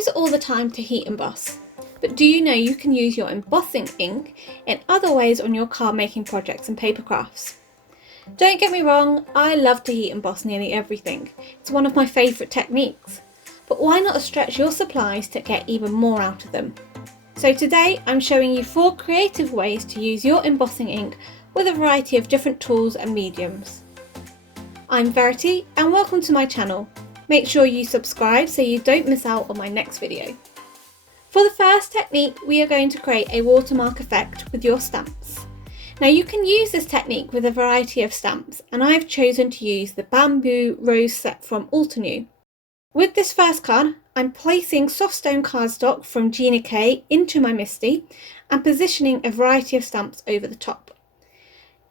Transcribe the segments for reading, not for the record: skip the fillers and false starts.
use it all the time to heat emboss, but do you know you can use your embossing ink in other ways on your card making projects and paper crafts? Don't get me wrong, I love to heat emboss nearly everything. It's one of my favourite techniques. But why not stretch your supplies to get even more out of them? So today I'm showing you 4 creative ways to use your embossing ink with a variety of different tools and mediums. I'm Verity and welcome to my channel. Make sure you subscribe so you don't miss out on my next video. For the first technique, we are going to create a watermark effect with your stamps. Now you can use this technique with a variety of stamps, and I've chosen to use the Bamboo Rose set from Altenew. With this first card, I'm placing soft stone cardstock from Gina K into my MISTI and positioning a variety of stamps over the top.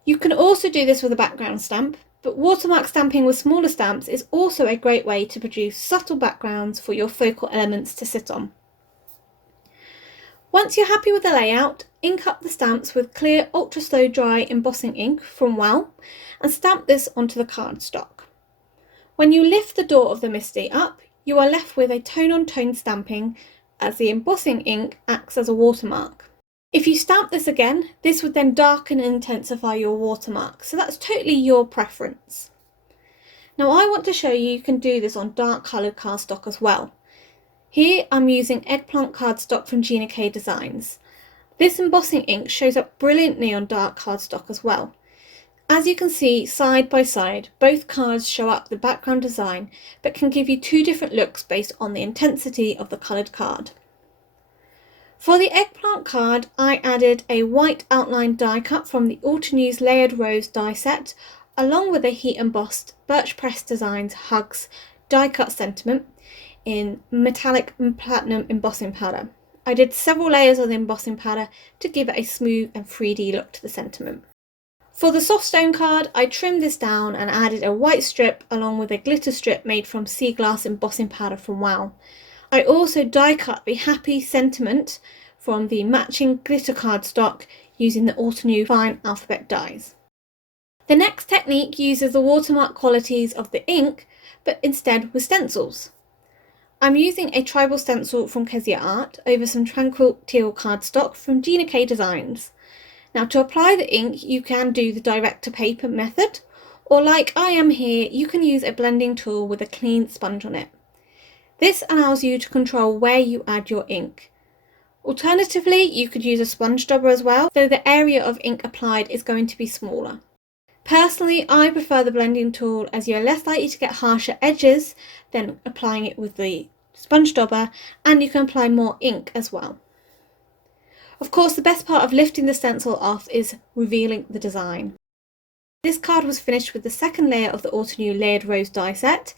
You can also do this with a background stamp, but watermark stamping with smaller stamps is also a great way to produce subtle backgrounds for your focal elements to sit on. Once you're happy with the layout, ink up the stamps with clear ultra slow dry embossing ink from Well and stamp this onto the cardstock. When you lift the door of the MISTI up, you are left with a tone-on-tone stamping as the embossing ink acts as a watermark. If you stamp this again, this would then darken and intensify your watermark, so that's totally your preference. Now I want to show you can do this on dark coloured cardstock as well. Here I'm using eggplant cardstock from Gina K Designs. This embossing ink shows up brilliantly on dark cardstock as well. As you can see side by side, both cards show up the background design but can give you 2 different looks based on the intensity of the coloured card. For the eggplant card, I added a white outline die cut from the Altenew's Layered Rose die set, along with a heat embossed Birch Press Designs Hugs die cut sentiment in metallic platinum embossing powder. I did several layers of the embossing powder to give it a smooth and 3D look to the sentiment. For the soft stone card, I trimmed this down and added a white strip along with a glitter strip made from sea glass embossing powder from Wow. I also die cut the Happy sentiment from the matching glitter cardstock using the Altenew fine alphabet dies. The next technique uses the watermark qualities of the ink, but instead with stencils. I'm using a tribal stencil from Kezia Art over some tranquil teal cardstock from Gina K Designs. Now to apply the ink, you can do the direct to paper method, or like I am here, you can use a blending tool with a clean sponge on it. This allows you to control where you add your ink. Alternatively, you could use a sponge dauber as well, though the area of ink applied is going to be smaller. Personally, I prefer the blending tool as you're less likely to get harsher edges than applying it with the sponge dauber, and you can apply more ink as well. Of course, the best part of lifting the stencil off is revealing the design. This card was finished with the second layer of the Altenew Layered Rose die set,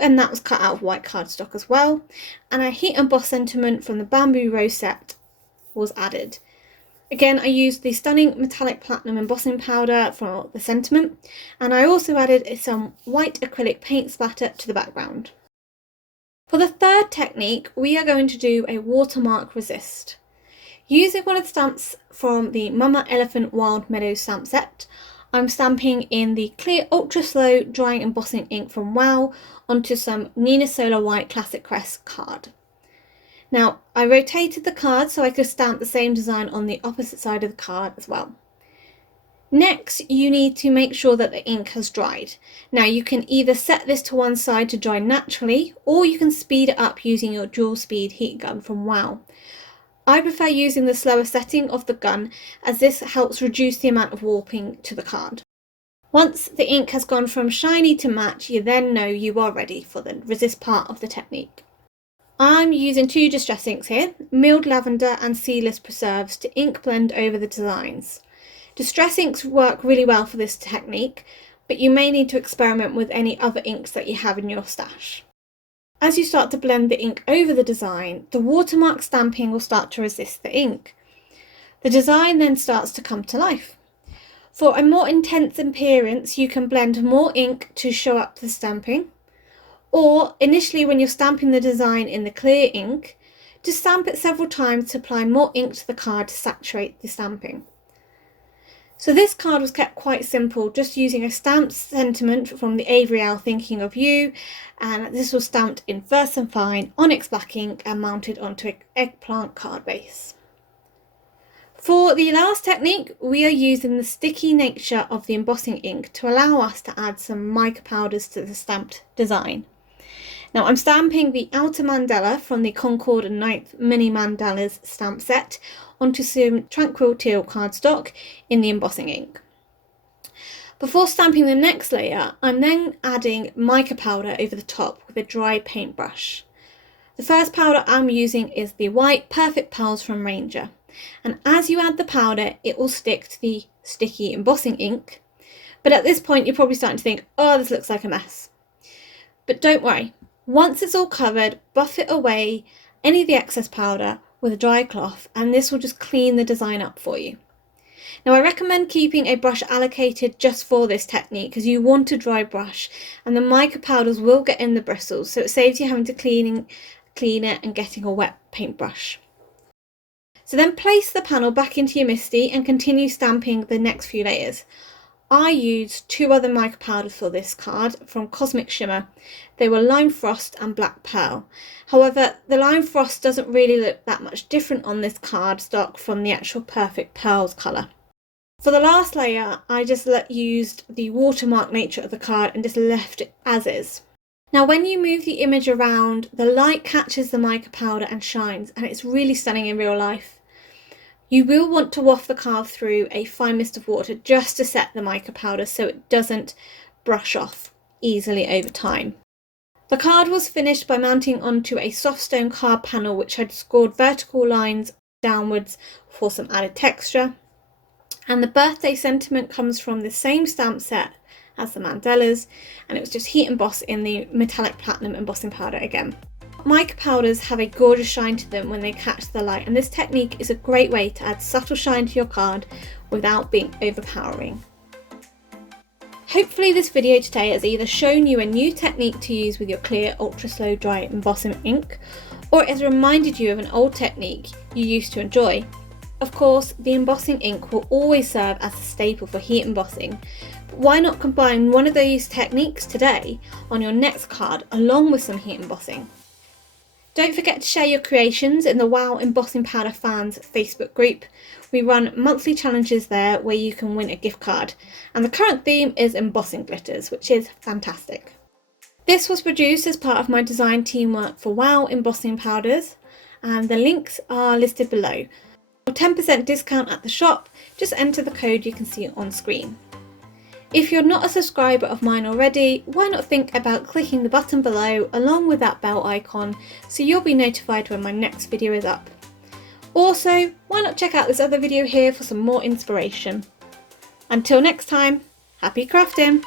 and that was cut out of white cardstock as well, and a heat emboss sentiment from the Bamboo Rose set was added. Again, I used the stunning metallic platinum embossing powder for the sentiment, and I also added some white acrylic paint splatter to the background. For the third technique, we are going to do a watermark resist. Using one of the stamps from the Mama Elephant Wild Meadows stamp set, I'm stamping in the clear ultra slow drying embossing ink from Wow onto some Nina Solar White Classic Crest card. Now I rotated the card so I could stamp the same design on the opposite side of the card as well. Next you need to make sure that the ink has dried. Now you can either set this to one side to dry naturally, or you can speed it up using your dual speed heat gun from Wow. I prefer using the slower setting of the gun as this helps reduce the amount of warping to the card. Once the ink has gone from shiny to matte, you then know you are ready for the resist part of the technique. I'm using 2 distress inks here, Milled Lavender and Sealess Preserves, to ink blend over the designs. Distress inks work really well for this technique, but you may need to experiment with any other inks that you have in your stash. As you start to blend the ink over the design, the watermark stamping will start to resist the ink. The design then starts to come to life. For a more intense appearance, you can blend more ink to show up the stamping, or initially when you're stamping the design in the clear ink, just stamp it several times to apply more ink to the card to saturate the stamping. So this card was kept quite simple, just using a stamped sentiment from the Avery Owl thinking of you, and this was stamped in Verse and Fine onyx black ink and mounted onto an eggplant card base. For the last technique, we are using the sticky nature of the embossing ink to allow us to add some mica powders to the stamped design. Now I'm stamping the outer mandala from the Concord and 9th Mini Mandalas stamp set onto some Tranquil Teal cardstock in the embossing ink. Before stamping the next layer, I'm then adding mica powder over the top with a dry paintbrush. The first powder I'm using is the white Perfect Pearls from Ranger, and as you add the powder it will stick to the sticky embossing ink, but at this point you're probably starting to think, oh, this looks like a mess. But don't worry, once it's all covered, buff it away, any of the excess powder, with a dry cloth, and this will just clean the design up for you. Now I recommend keeping a brush allocated just for this technique because you want a dry brush and the mica powders will get in the bristles, so it saves you having to clean it and getting a wet paintbrush. So then place the panel back into your MISTI and continue stamping the next few layers. I used 2 other mica powders for this card from Cosmic Shimmer. They were Lime Frost and Black Pearl. However, the Lime Frost doesn't really look that much different on this cardstock from the actual Perfect Pearls colour. For the last layer, I just used the watermark nature of the card and just left it as is. Now when you move the image around, the light catches the mica powder and shines, and it's really stunning in real life. You will want to waft the card through a fine mist of water just to set the mica powder so it doesn't brush off easily over time. The card was finished by mounting onto a soft stone card panel which I'd scored vertical lines downwards for some added texture. And the birthday sentiment comes from the same stamp set as the mandalas, and it was just heat embossed in the metallic platinum embossing powder again. Mica powders have a gorgeous shine to them when they catch the light, and this technique is a great way to add subtle shine to your card without being overpowering. Hopefully this video today has either shown you a new technique to use with your clear ultra slow dry embossing ink, or it has reminded you of an old technique you used to enjoy. Of course, the embossing ink will always serve as a staple for heat embossing, but why not combine one of these techniques today on your next card along with some heat embossing? Don't forget to share your creations in the Wow Embossing Powder Fans Facebook group. We run monthly challenges there where you can win a gift card, and the current theme is embossing glitters, which is fantastic. This was produced as part of my design teamwork for Wow Embossing Powders, and the links are listed below. For 10% discount at the shop, just enter the code you can see on screen. If you're not a subscriber of mine already, why not think about clicking the button below along with that bell icon so you'll be notified when my next video is up. Also, why not check out this other video here for some more inspiration. Until next time, happy crafting!